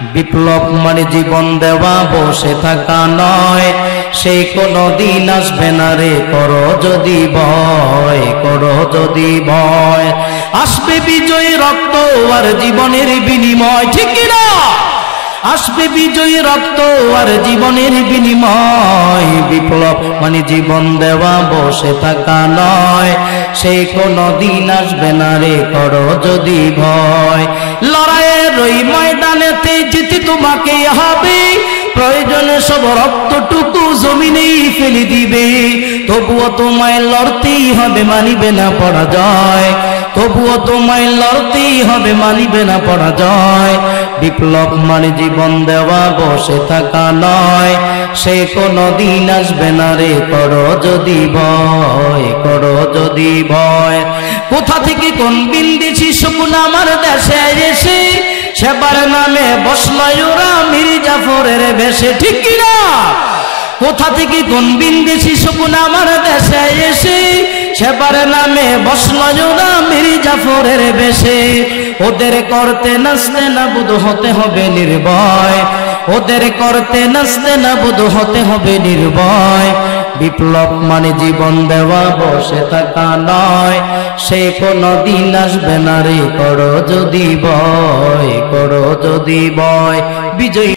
বিপ্লব মানে জীবন দেওয়া, বসে থাকা নয়, সেই কোনো দিন আসবে না রে, করো যদি ভয়, করো যদি ভয়। আসবে বিজয়ী রক্ত আর জীবনের বিনিময়, ঠিক কি না? আসবে বিজয়ী রক্ত আর জীবনের বিনিময়। বিপ্লব মানে জীবন দেওয়া, বসে থাকা নয়, সেই কোনো দিন আসবে না রে, করো যদি ভয়। লড়াইয়ের ওই ময়দানেতে জিতে তোমাকে হবে, প্রয়োজনে সব রক্তটুকু জমিনেই ফেলে দিবে, তবুও তোমায় লড়তেই হবে, মানিবে না পরাজয়, তবুও তোমায় লড়তেই হবে, মানিবে না পরাজয়। বিপ্লব মানে জীবন দেওয়া, বসে থাকা নয়, সে কোনো দিন আসবে না রে, করো যদি ভয়, করো যদি ভয়। কোথা থেকে কোন বিন্দেশি শকুন আমার দেশে এসে, সেবার নামে বসলো ওরা মীর জাফরের বেশে, ঠিক কিনা? কোথা থেকে কোন বিন্দেশি শকুন আমার দেশে এসে, সেবার নামে বসলো ওরা মীর জাফরের বেশে। ওদের করতে নাচতে নাবুদ হতে হবে নির্ভয়, ওদের করতে নাচতে নাবুদ হতে হবে নির্ভয়। বিপ্লব মানে জীবন দেওয়া, বসে থাকা নয়, সে কোনো দিন আসবে না রে, করো যদি ভয়, করো যদি ভয়। বিজয়।